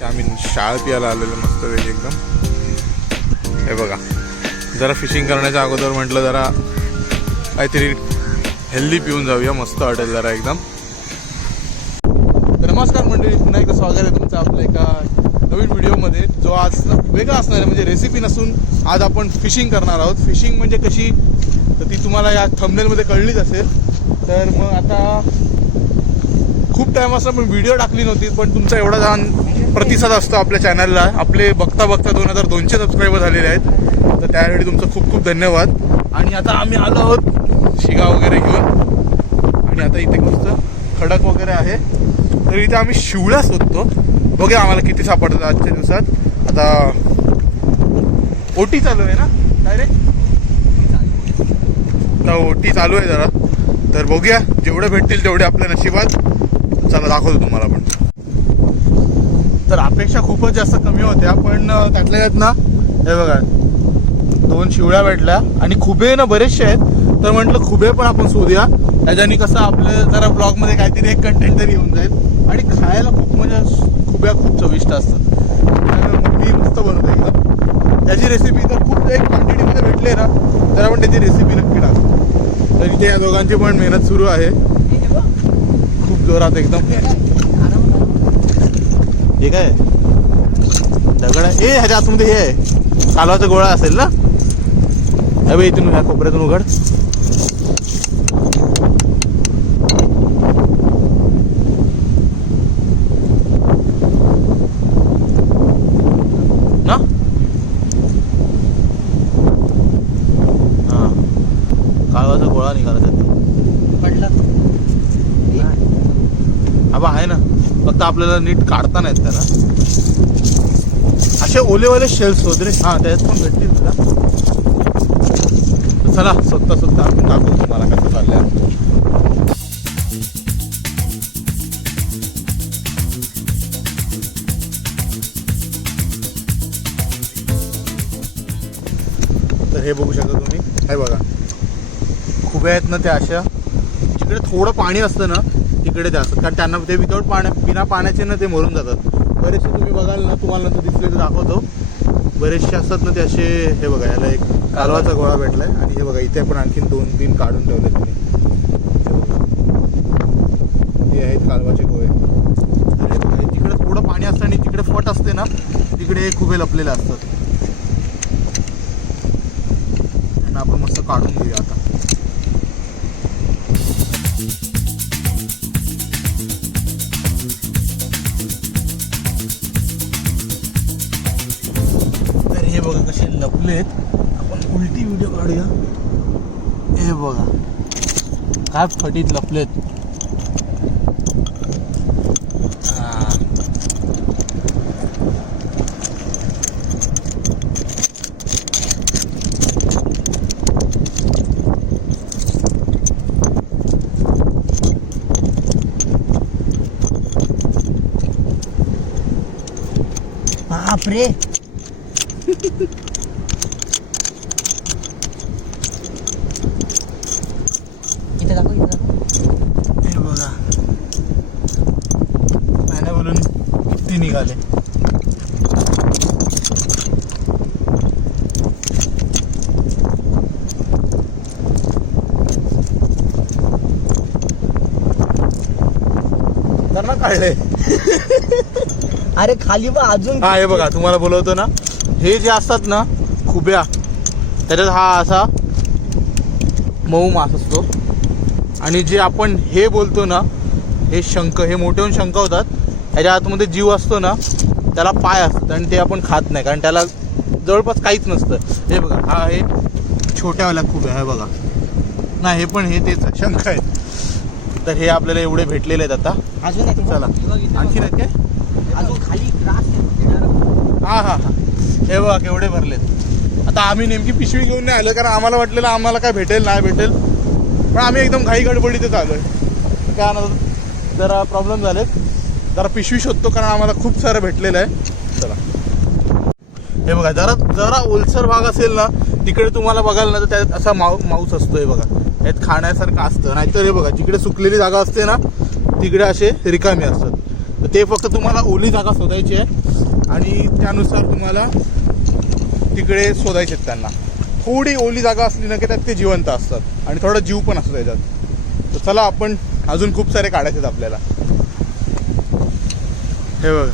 ते आम्ही शाळ पियाला आलेलो मस्त वेगळी एकदम. हे बघा जरा फिशिंग करण्याच्या अगोदर म्हटलं जरा काहीतरी हेल्दी पिऊन जाऊया मस्त वाटेल जरा एकदम. तर नमस्कार मंडळी पुन्हा एकदा स्वागत आहे तुमचं आपल्या एका नवीन व्हिडिओमध्ये. जो आज वेगळा असणार आहे म्हणजे रेसिपी नसून आज आपण फिशिंग करणार आहोत. फिशिंग म्हणजे कशी? तर ती तुम्हाला या थंबनेलमध्ये कळलीच असेल. तर मग आता खूप टाईम असं पण व्हिडिओ टाकली नव्हती पण तुमचा एवढा छान प्रतिसाद असतो आपल्या चॅनलला आपले बघता बघता दोन हजार दोनशे सबस्क्रायबर झालेले आहेत. तर त्यासाठी तुमचं खूप खूप धन्यवाद. आणि आता आम्ही आलो आहोत शिगा वगैरे घेऊन. आणि आता इथे मस्त खडक वगैरे आहे. तर इथे आम्ही शिवळा शोधतो. बघूया आम्हाला किती सापडतात आजच्या दिवसात. आता ओटी चालू आहे ना? काय रे ओटी चालू आहे जरा. तर बघूया जेवढे भेटतील तेवढे आपल्या नशिबात. चला दाखवतो तुम्हाला पण. तर अपेक्षा खूपच जास्त कमी होत्या पण त्यातल्या त्यात ना हे बघा दोन शिवळ्या भेटल्या आणि खुबे ना बरेचसे आहेत. तर म्हटलं खुबे पण आपण शोधूया. त्याच्याने कसं आपलं जरा ब्लॉगमध्ये काहीतरी एक कंटेंट तरी येऊन जाईल. आणि खायला खूप म्हणजे खुब्या खूप चविष्ट असतात. मी मस्त बनवते एकदम त्याची रेसिपी तर खूप एक क्वांटिटीमध्ये भेटली ना तर आपण त्याची रेसिपी नक्की टाकतो तर इथे या दोघांची पण मेहनत सुरू आहे. जोरात एकदम. हे काय? दगड आहे. ए ह्याच्या आतमध्ये हे आहे. कालवाचा गोळा असेल ना? अबे इथून ह्या कोपऱ्यातून उघड ना हा कालवाचा गोळा निघाला त्यात पडलं हा आहे ना फक्त आपल्याला नीट काढता नाहीत त्याला. असे ओले ओले शेल्स वगैरे हां हा त्याच्यात पण भेटतील तुला. चला स्वतः स्वतः आपण दाखवू तुम्हाला कसं चाललंय तर हे बघू शकता तुम्ही. हे बघा. खूप आहेत ना त्या अशा. जिकडे थोडं पाणी असतं ना तिकडे जातात. कारण त्यांना ते विदाऊट पाण्या बिना पाण्याचे ना ते मरून जातात. बरेचसे तुम्ही बघाल ना तुम्हाला नंतर दिसले तर दाखवतो. बरेचसे असतात ना ते असे हे बघा याला एक कालवाचा गोळा भेटलाय. आणि हे बघा इथे पण आणखीन दोन तीन काढून ठेवले तुम्ही हे हे आहेत कालवाचे गोळे. तर बघा थोडं पाणी असतं आणि तिकडे फट असते ना तिकडे खुबे लपलेले असतात. त्यांना आपण मस्त काढून घेऊया आता. कसे लपलेत आपण उलटी व्हिडिओ काढूया. हे बघा. काय फटीत लपलेत. बापरे इथे दाखव इथे दाखव हे बघा महिन्या बोलून किती निघाले. तर ना काढले अरे खाली बघ अजून हा हे बघा तुम्हाला बोलवतो ना. हे जे असतात ना खुब्या त्याच्यात हा असा मऊ मास असतो. आणि जे आपण हे बोलतो ना हे शंख हे मोठे होऊन शंख होतात. ह्याच्या आतमध्ये जीव असतो ना त्याला पाय असतात आणि ते आपण खात नाही कारण त्याला जवळपास काहीच नसतं. हे बघा हा हे छोट्यावाल्या खुब्या हे बघा. नाही हे पण हे तेच आहे, शंख आहेत. तर हे आपल्याला एवढे भेटलेले आहेत आता. अजून आहे चला. आणखी आहेत काय? अजून खाली आहे हा हा हा. हे बघा केवढे भरलेत. आता आम्ही नेमकी पिशवी घेऊन नाही आलो कारण आम्हाला वाटलेलं आम्हाला काय भेटेल नाही भेटेल. पण आम्ही एकदम घाई गडबडीतच आलो आहे त्यानंतर जरा प्रॉब्लेम झालेत. जरा पिशवी शोधतो कारण आम्हाला खूप सारं भेटलेलं आहे. चला. हे बघा जरा जरा ओलसर भाग असेल ना तिकडे तुम्हाला बघाल ना तर त्यात असा माऊ माऊस असतो हे बघा. यात खाण्यासारखं असतं. नाहीतर हे बघा जिकडे सुकलेली जागा असते ना तिकडे असे रिकामी असतात. तर तर ते फक्त तुम्हाला ओली जागा शोधायची आहे. आणि त्यानुसार तुम्हाला तिकडे शोधायचे आहेत त्यांना. थोडी ओली जागा असली ना की त्यात ते जिवंत असतात. आणि थोडा जीव पण असतो त्याच्यात. तर चला आपण अजून खूप सारे काढायचे आहेत आपल्याला. हे बघ.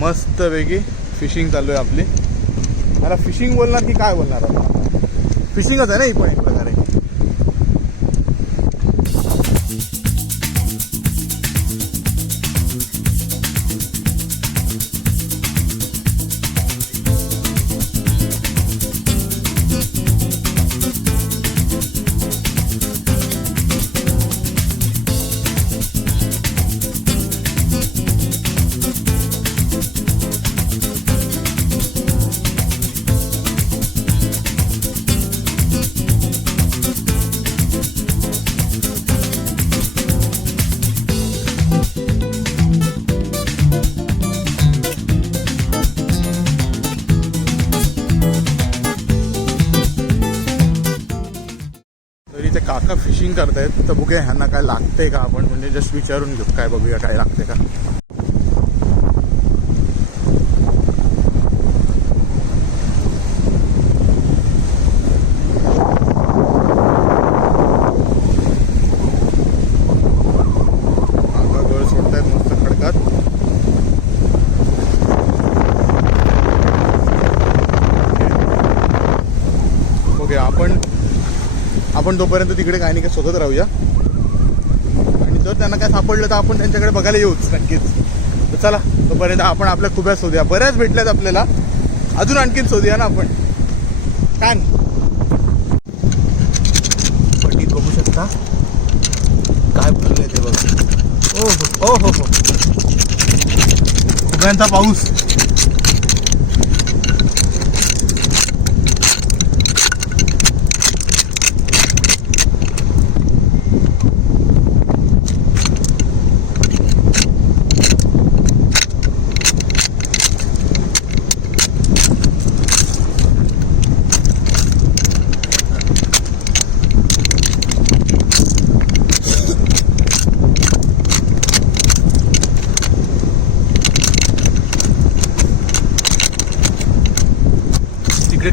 मस्त वेगळी फिशिंग चालू आहे आपली. मला फिशिंग बोलणार की काय बोलणार आपण फिशिंगच आहे ना ही पण एक प्रकारे. फिशिंग करतायत. तर बघूया ह्यांना काय लागते का आपण? म्हणजे जस्ट विचारून घेऊ. काय बघूया काय लागते का मागं गळ सोडतायत मस्त खडकात ओके आपण आपण तोपर्यंत तिकडे काही नाही काय शोधत राहूया. आणि जर त्यांना काय सापडलं तर आपण त्यांच्याकडे बघायला येऊच नक्कीच. तर चला तोपर्यंत आपण आपल्या खुब्या शोधूया. बऱ्याच भेटल्यात आपल्याला. अजून आणखीन शोधूया ना आपण. काय नाही? बघू शकता. काय भरलंय ते बघा. ओ हो ओ हो हो खुब्यांचा पाऊस.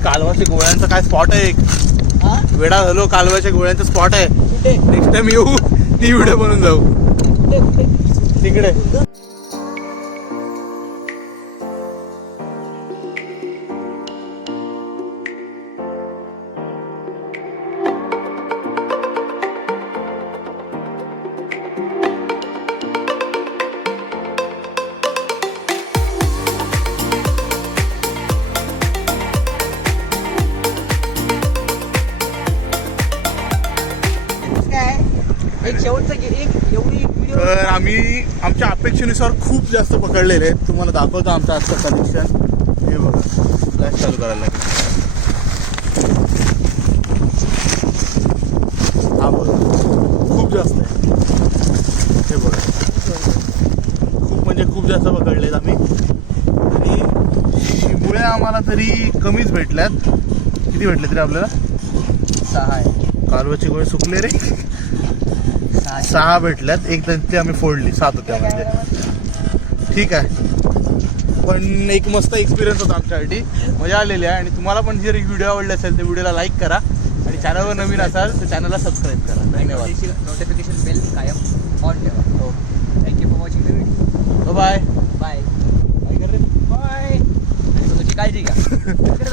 कालवाच्या गोळ्यांचा काय स्पॉट आहे एक? वेडा झालो कालवाच्या गोळ्यांचा स्पॉट आहे. नेक्स्ट टाइम येऊ ती व्हिडिओ बनवून जाऊ. तिकडे. आम्ही आमच्या अपेक्षेनुसार खूप जास्त पकडलेले आहेत. तुम्हाला दाखवतो आमचं आजचं कलेक्शन हे बघा. फ्लॅश चालू करायला लागेल. हा बघा. खूप जास्त आहे. हे बघा. खूप म्हणजे खूप जास्त पकडलेत आम्ही. आणि मुळे आम्हाला तरी कमीच भेटल्यात. किती भेटले तरी आपल्याला? सहा आहे. कालवाची गोळे सुकले रे. सहा भेटल्यात एक त्यांची आम्ही फोडली सात होत्या म्हणजे. ठीक आहे. पण एक मस्त एक्सपिरियन्स होता आमच्यासाठी. मजा आलेली आहे आणि तुम्हाला पण जर व्हिडिओ आवडले असेल तर व्हिडिओला लाईक करा. आणि चॅनलवर नवीन असाल तर चॅनलला सबस्क्राईब करा. धन्यवाद. नोटिफिकेशन बेल कायम ऑन ठेवा. हो. Thank you for watching the video bye bye bye स्वतःची काळजी घ्या.